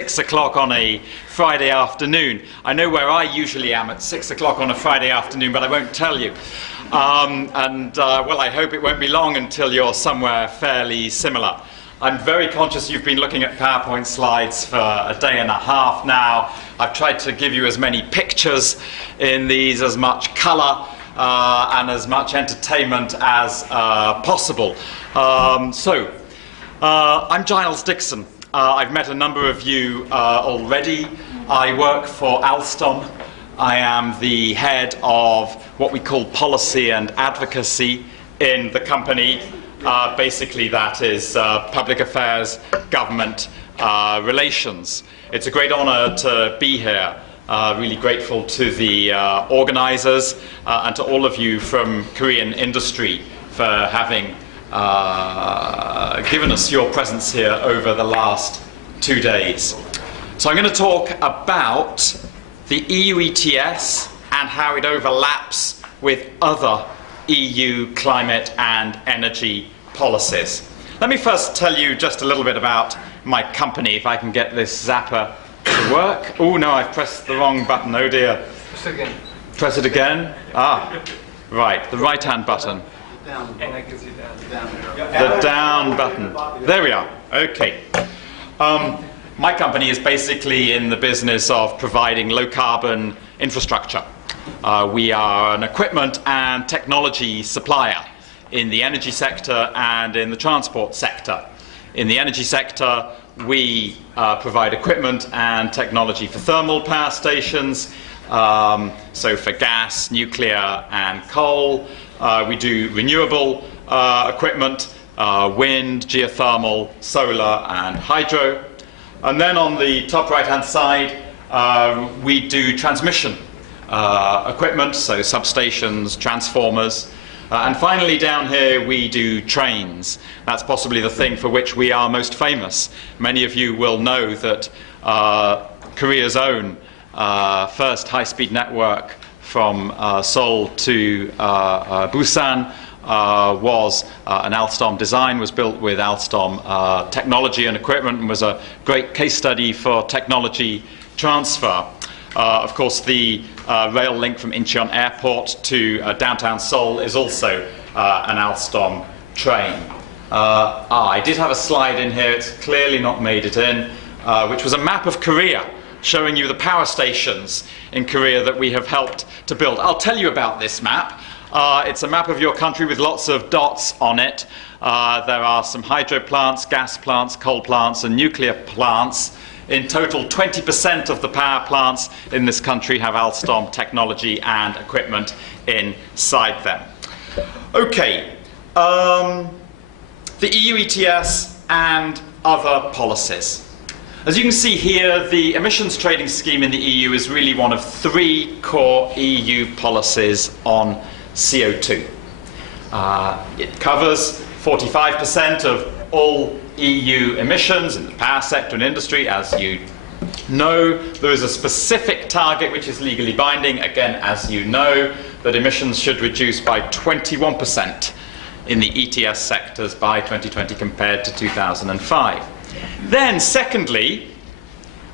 6 o'clock on a Friday afternoon. I know where I usually am at 6 o'clock on a Friday afternoon, but I won't tell you. Well, I hope it won't be long until you're somewhere fairly similar. I'm very conscious you've been looking at PowerPoint slides for a day and a half now. I've tried to give you as many pictures in these, as much colour and as much entertainment as possible. I'm Giles Dickson. I've met a number of you already. I work for Alstom. I am the head of what we call policy and advocacy in the company. Basically, that is public affairs, government relations. It's a great honor to be here. Really grateful to the organizers and to all of you from Korean industry for having given us your presence here over the last 2 days. So I'm going to talk about the EU ETS and how it overlaps with other EU climate and energy policies. Let me first tell you just a little bit about my company, if I can get this zapper to work. Oh no, I've pressed the wrong button, oh dear. Press it again. Press it again? Ah, right, the right-hand button. Down. And I can see down. The down button. There we are. Okay. My company is basically in the business of providing low-carbon infrastructure. We are an equipment and technology supplier in the energy sector and in the transport sector. In the energy sector, we provide equipment and technology for thermal power stations, so for gas, nuclear, and coal. We do renewable equipment, wind, geothermal, solar, and hydro. And then on the top right-hand side, we do transmission equipment, so substations, transformers. And finally down here, we do trains. That's possibly the thing for which we are most famous. Many of you will know that Korea's own first high-speed network from Seoul to Busan was an Alstom design, was built with Alstom technology and equipment, and was a great case study for technology transfer. Of course, the rail link from Incheon Airport to downtown Seoul is also an Alstom train. I did have a slide in here, it's clearly not made it in, which was a map of Korea, showing you the power stations in Korea that we have helped to build. I'll tell you about this map. It's a map of your country with lots of dots on it. There are some hydro plants, gas plants, coal plants, and nuclear plants. In total, 20% of the power plants in this country have Alstom technology and equipment inside them. Okay, the EU ETS and other policies. As you can see here, the emissions trading scheme in the EU is really one of 3 core EU policies on CO2. It covers 45% of all EU emissions in the power sector and industry. As you know, there is a specific target which is legally binding, again, as you know, that emissions should reduce by 21% in the ETS sectors by 2020 compared to 2005. Then, secondly,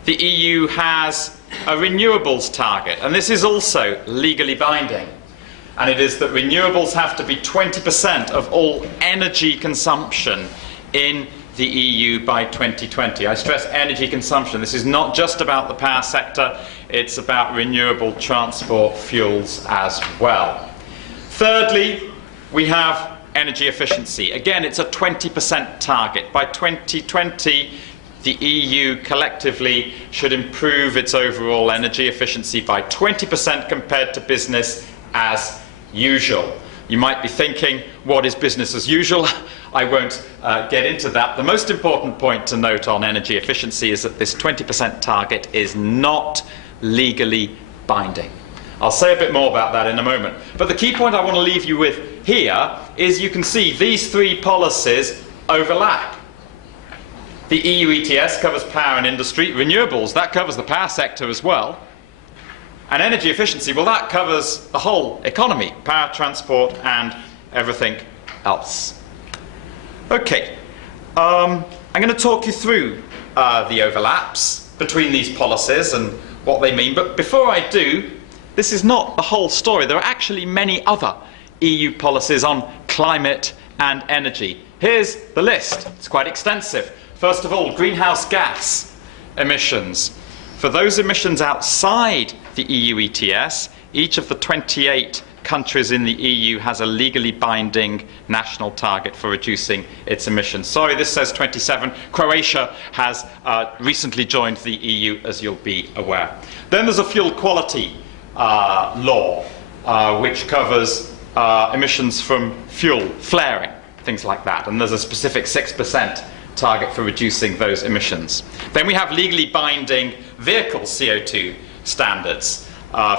the EU has a renewables target, and this is also legally binding. And it is that renewables have to be 20% of all energy consumption in the EU by 2020. I stress energy consumption. This is not just about the power sector, it's about renewable transport fuels as well. Thirdly, we have energy efficiency. Again, it's a 20% target. By 2020, the EU collectively should improve its overall energy efficiency by 20% compared to business as usual. You might be thinking, what is business as usual? I won't get into that. The most important point to note on energy efficiency is that this 20% target is not legally binding. I'll say a bit more about that in a moment. But the key point I want to leave you with here is you can see these 3 policies overlap. The EU ETS covers power and industry. Renewables, that covers the power sector as well. And energy efficiency, well, that covers the whole economy, power, transport, and everything else. Okay, I'm going to talk you through the overlaps. between these policies and what they mean. But before I do, this is not the whole story. There are actually many other EU policies on climate and energy. Here's the list. It's quite extensive. First of all, greenhouse gas emissions. For those emissions outside the EU ETS, each of the 28 countries in the EU has a legally binding national target for reducing its emissions. Sorry, this says 27. Croatia has recently joined the EU, as you'll be aware. Then there's a fuel quality law, which covers emissions from fuel flaring, things like that. And there's a specific 6% target for reducing those emissions. Then we have legally binding vehicle CO2 standards,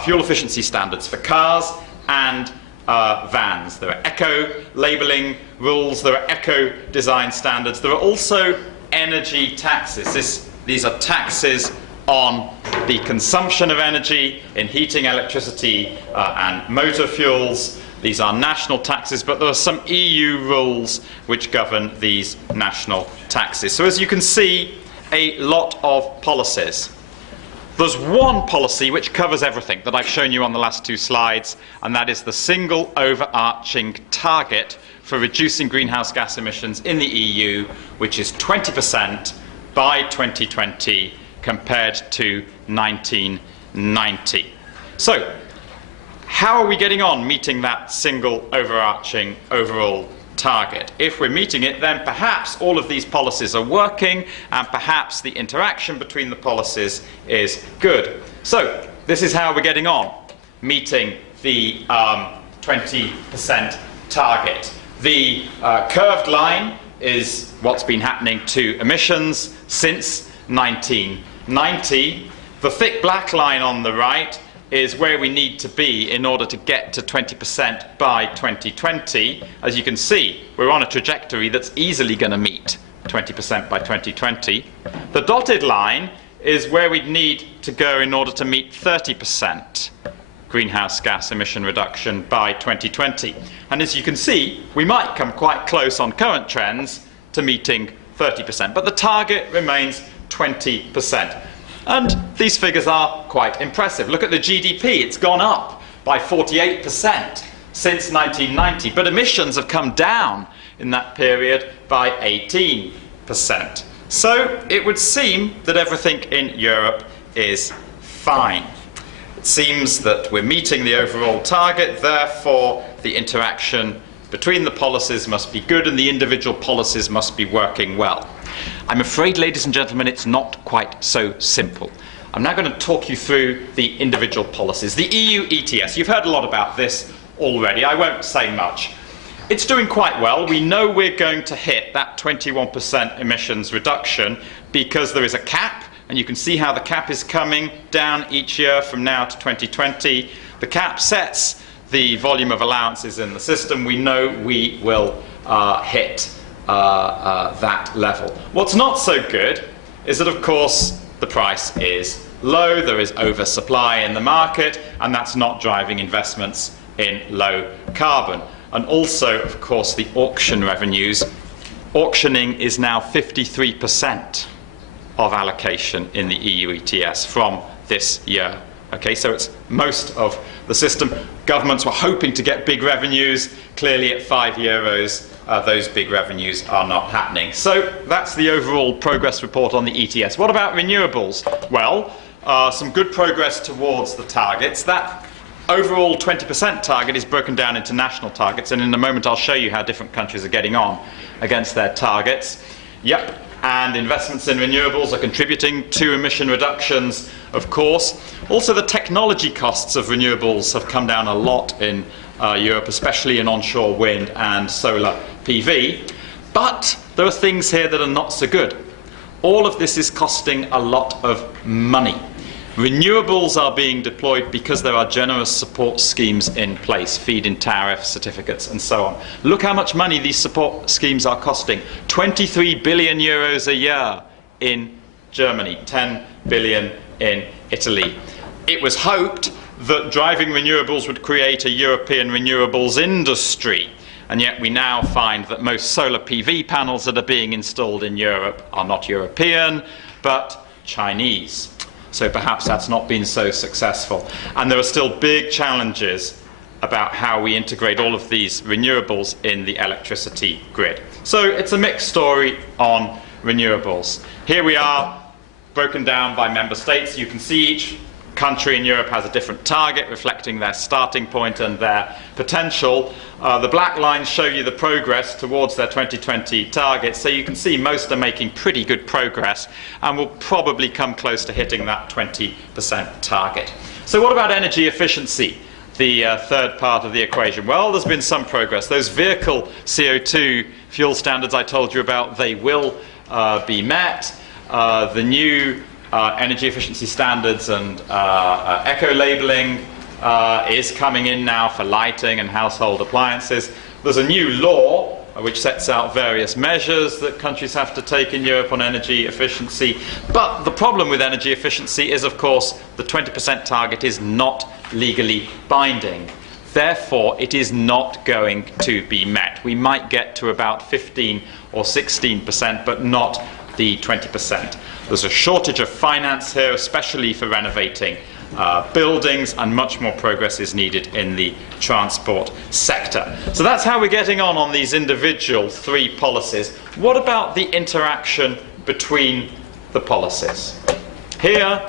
fuel efficiency standards for cars and vans. There are eco-labelling rules, there are eco-design standards. There are also energy taxes. These are taxes on the consumption of energy in heating, electricity and motor fuels. These are national taxes, but there are some EU rules which govern these national taxes. So as you can see, a lot of policies. There's one policy which covers everything that I've shown you on the last two slides, and that is the single overarching target for reducing greenhouse gas emissions in the EU, which is 20% by 2020 compared to 1990. So, how are we getting on meeting that single overarching overall target? If we're meeting it, then perhaps all of these policies are working, and perhaps the interaction between the policies is good. So this is how we're getting on meeting the 20% target. The curved line is what's been happening to emissions since 1990. The thick black line on the right is where we need to be in order to get to 20% by 2020. As you can see, we're on a trajectory that's easily going to meet 20% by 2020. The dotted line is where we'd need to go in order to meet 30% greenhouse gas emission reduction by 2020. And as you can see, we might come quite close on current trends to meeting 30%, but the target remains 20%. And these figures are quite impressive. Look at the GDP. It's gone up by 48% since 1990, but emissions have come down in that period by 18%. So it would seem that everything in Europe is fine. It seems that we're meeting the overall target, therefore the interaction between the policies must be good and the individual policies must be working well. I'm afraid, ladies and gentlemen, it's not quite so simple. I'm now going to talk you through the individual policies. The EU ETS, you've heard a lot about this already. I won't say much. It's doing quite well. We know we're going to hit that 21% emissions reduction because there is a cap, and you can see how the cap is coming down each year from now to 2020. The cap sets the volume of allowances in the system. We know we will hit that level. What's not so good is that, of course, the price is low, there is oversupply in the market, and that's not driving investments in low carbon. And also, of course, the auction revenues. Auctioning is now 53% of allocation in the EU ETS from this year. Okay, so it's most of the system. Governments were hoping to get big revenues. Clearly, at €5, those big revenues are not happening. So that's the overall progress report on the ETS. What about renewables? Well, some good progress towards the targets. That overall 20% target is broken down into national targets, and in a moment I'll show you how different countries are getting on against their targets. Yep, and investments in renewables are contributing to emission reductions, of course. Also, the technology costs of renewables have come down a lot in Europe, especially in onshore wind and solar PV. But there are things here that are not so good. All of this is costing a lot of money. Renewables are being deployed because there are generous support schemes in place, feed-in tariff certificates and so on. Look how much money these support schemes are costing. 23 billion euros a year in Germany, 10 billion in Italy. It was hoped that driving renewables would create a European renewables industry, and yet we now find that most solar PV panels that are being installed in Europe are not European, but Chinese. So perhaps that's not been so successful. And there are still big challenges about how we integrate all of these renewables in the electricity grid. So it's a mixed story on renewables. Here we are, broken down by member states. You can see each country in Europe has a different target reflecting their starting point and their potential. The black lines show you the progress towards their 2020 targets, so you can see most are making pretty good progress and will probably come close to hitting that 20% target. So what about energy efficiency, the third part of the equation? Well, there's been some progress. Those vehicle CO2 fuel standards I told you about, they will be met. The new energy efficiency standards and eco-labeling is coming in now for lighting and household appliances. There's a new law which sets out various measures that countries have to take in Europe on energy efficiency. But the problem with energy efficiency is, of course, the 20% target is not legally binding. Therefore, it is not going to be met. We might get to about 15 or 16%, but not the 20%. There's a shortage of finance here, especially for renovating buildings, and much more progress is needed in the transport sector. So that's how we're getting on these individual three policies. What about the interaction between the policies? Here,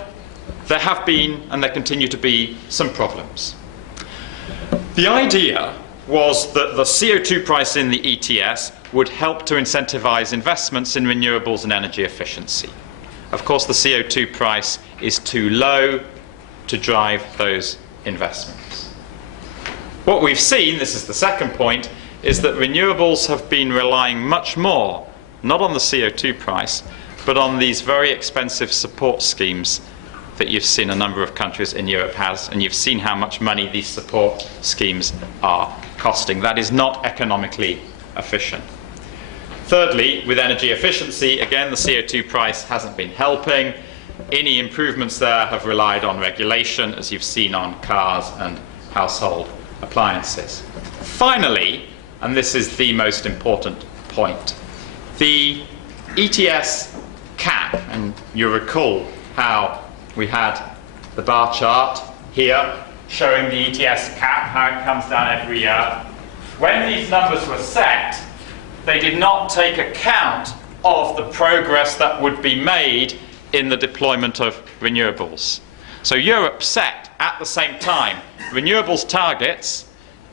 there have been, and there continue to be, some problems. The idea was that the CO2 price in the ETS would help to incentivize investments in renewables and energy efficiency. Of course, the CO2 price is too low to drive those investments. What we've seen, this is the second point, is that renewables have been relying much more, not on the CO2 price, but on these very expensive support schemes that you've seen a number of countries in Europe has, and you've seen how much money these support schemes are costing. That is not economically efficient. Thirdly, with energy efficiency, again, the CO2 price hasn't been helping. Any improvements there have relied on regulation, as you've seen on cars and household appliances. Finally, and this is the most important point, the ETS cap, and you recall how we had the bar chart here showing the ETS cap, how it comes down every year. When these numbers were set, they did not take account of the progress that would be made in the deployment of renewables. So Europe set at the same time renewables targets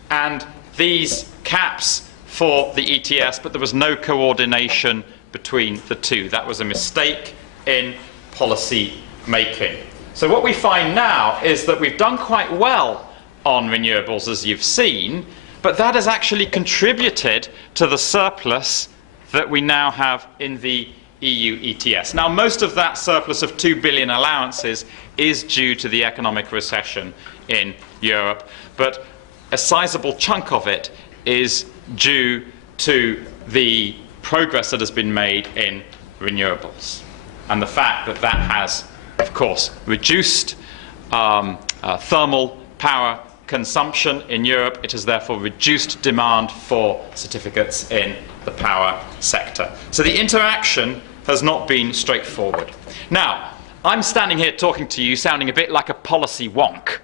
and these caps for the ETS, but there was no coordination between the two. That was a mistake in policy making. So what we find now is that we've done quite well on renewables, as you've seen, but that has actually contributed to the surplus that we now have in the EU ETS. Now, most of that surplus of 2 billion allowances is due to the economic recession in Europe, but a sizable chunk of it is due to the progress that has been made in renewables, and the fact that that has, of course, reduced thermal power consumption in Europe. It has therefore reduced demand for certificates in the power sector. So the interaction has not been straightforward. Now, I'm standing here talking to you sounding a bit like a policy wonk.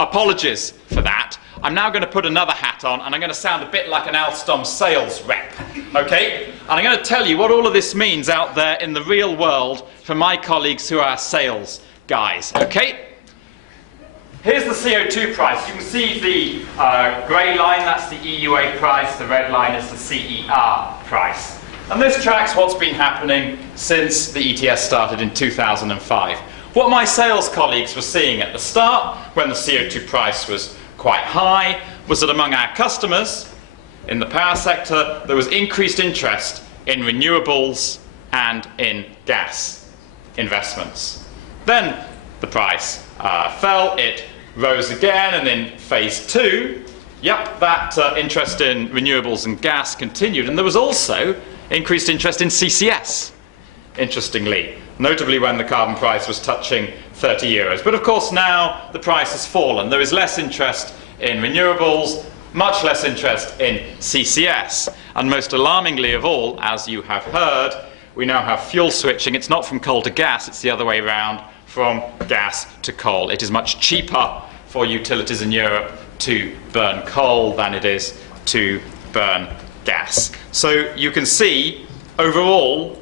Apologies for that. I'm now going to put another hat on and I'm going to sound a bit like an Alstom sales rep, okay? And I'm going to tell you what all of this means out there in the real world for my colleagues who are sales guys, okay? Here's the CO2 price. You can see the grey line, that's the EUA price. The red line is the CER price. And this tracks what's been happening since the ETS started in 2005. What my sales colleagues were seeing at the start, when the CO2 price was quite high, was that among our customers in the power sector, there was increased interest in renewables and in gas investments. Then the price fell, it rose again, and in phase two, that interest in renewables and gas continued, and there was also increased interest in CCS, interestingly, notably when the carbon price was touching 30 euros. But of course now the price has fallen. There is less interest in renewables, much less interest in CCS, and most alarmingly of all, as you have heard, we now have fuel switching. It's not from coal to gas, it's the other way around, from gas to coal. It is much cheaper for utilities in Europe to burn coal than it is to burn gas. So you can see, overall,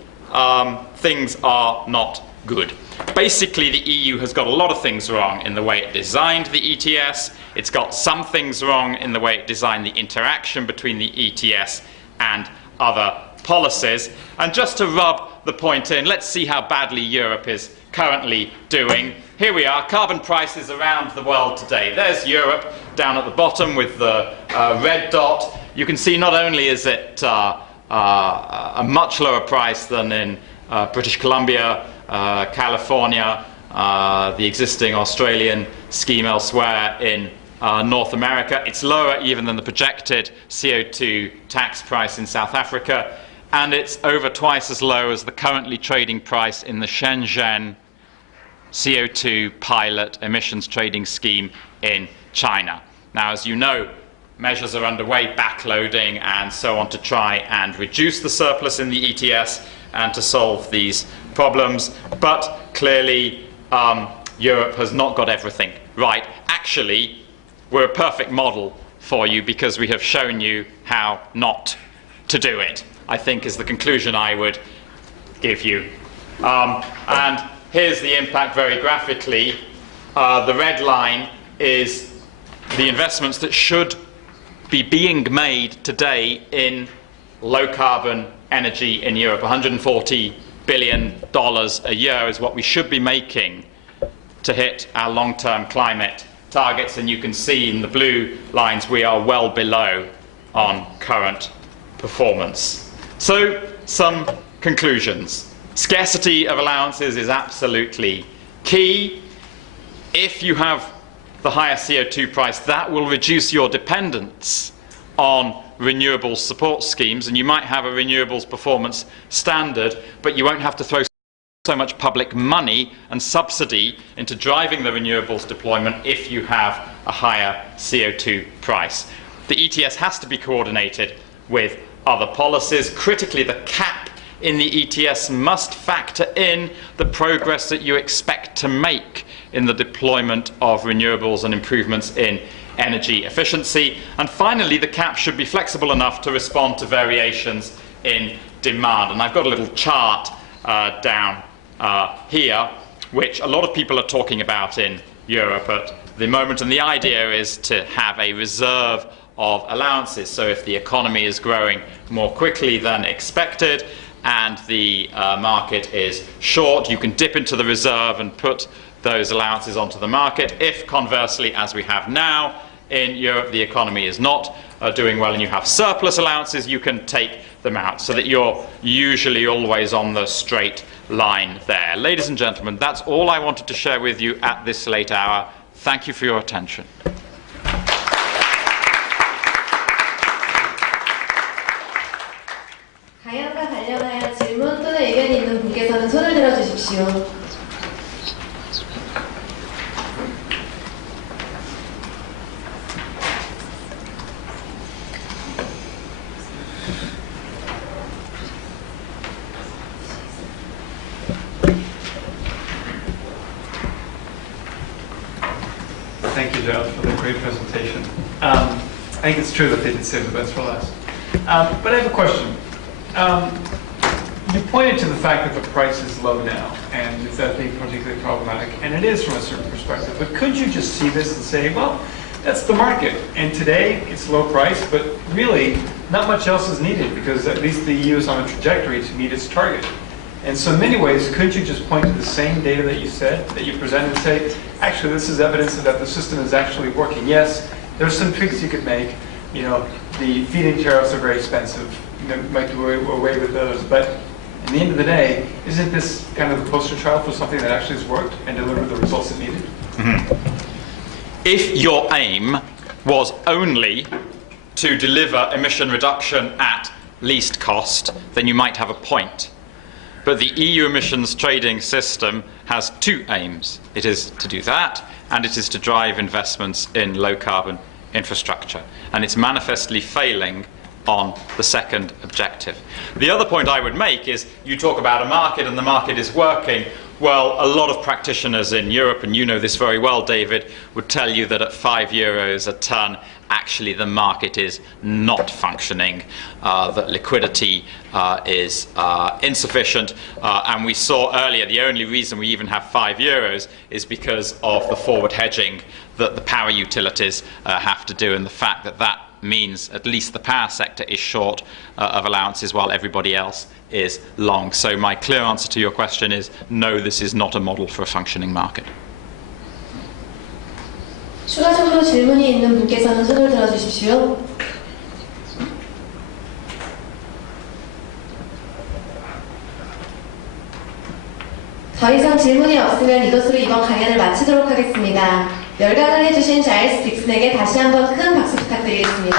things are not good. Basically, the EU has got a lot of things wrong in the way it designed the ETS. It's got some things wrong in the way it designed the interaction between the ETS and other policies. And just to rub the point in, let's see how badly Europe is currently doing. Here we are, carbon prices around the world today. There's Europe down at the bottom with the red dot. You can see not only is it a much lower price than in British Columbia, California, the existing Australian scheme elsewhere in North America. It's lower even than the projected CO2 tax price in South Africa, and it's over twice as low as the currently trading price in the Shenzhen CO2 pilot emissions trading scheme in China. Now, as you know, measures are underway, backloading and so on, to try and reduce the surplus in the ETS and to solve these problems. But clearly, Europe has not got everything right. Actually, we're a perfect model for you because we have shown you how not to do it, I think is the conclusion I would give you. And here's the impact very graphically. The red line is the investments that should be being made today in low-carbon energy in Europe. $140 billion a year is what we should be making to hit our long-term climate targets, and you can see in the blue lines we are well below on current performance. So, some conclusions. Scarcity of allowances is absolutely key. If you have the higher CO2 price, that will reduce your dependence on renewables support schemes, and you might have a renewables performance standard, but you won't have to throw so much public money and subsidy into driving the renewables deployment if you have a higher CO2 price. The ETS has to be coordinated with other policies. Critically, the cap in the ETS must factor in the progress that you expect to make in the deployment of renewables and improvements in energy efficiency. And finally, the cap should be flexible enough to respond to variations in demand. And I've got a little chart down here, which a lot of people are talking about in Europe at the moment. And the idea is to have a reserve of allowances. So if the economy is growing more quickly than expected and the market is short, you can dip into the reserve and put those allowances onto the market. If conversely, as we have now in Europe, the economy is not doing well and you have surplus allowances, you can take them out so that you're usually always on the straight line there. Ladies and gentlemen, that's all I wanted to share with you at this late hour. Thank you for your attention. 가연과 관련하여 질문 또는 의견이 있는 분께서는 손을 들어주십시오. Thank you, Giles, for the great presentation. I think it's true that they did save the best for last. But I have a question. You pointed to the fact that the price is low now, and is that being particularly problematic? And it is from a certain perspective. But could you just see this and say, well, that's the market, and today it's low price, but really not much else is needed because at least the EU is on a trajectory to meet its target. And so in many ways, couldn't you just point to the same data that you said, that you presented, and say, actually, this is evidence that the system is actually working. Yes, there's some tweaks you could make. You know, the feed-in tariffs are very expensive. You might do away with those. But at the end of the day, isn't this kind of the poster child for something that actually has worked and delivered the results it needed? Mm-hmm. If your aim was only to deliver emission reduction at least cost, then you might have a point. But the EU emissions trading system has two aims. It is to do that, and it is to drive investments in low-carbon infrastructure. And it's manifestly failing on the second objective. The other point I would make is you talk about a market and the market is working. Well, a lot of practitioners in Europe, and you know this very well, David, would tell you that at €5 a tonne, actually the market is not functioning, that liquidity is insufficient, and we saw earlier the only reason we even have €5 is because of the forward hedging that the power utilities have to do, and the fact that that means at least the power sector is short of allowances while everybody else is long. So my clear answer to your question is no, this is not a model for a functioning market. 추가적으로 질문이 있는 분께서는 손을 들어주십시오. 더 이상 질문이 없으면 이것으로 이번 강연을 마치도록 하겠습니다. 열강을 해주신 자일스 딕슨에게 다시 한번 큰 박수 부탁드리겠습니다.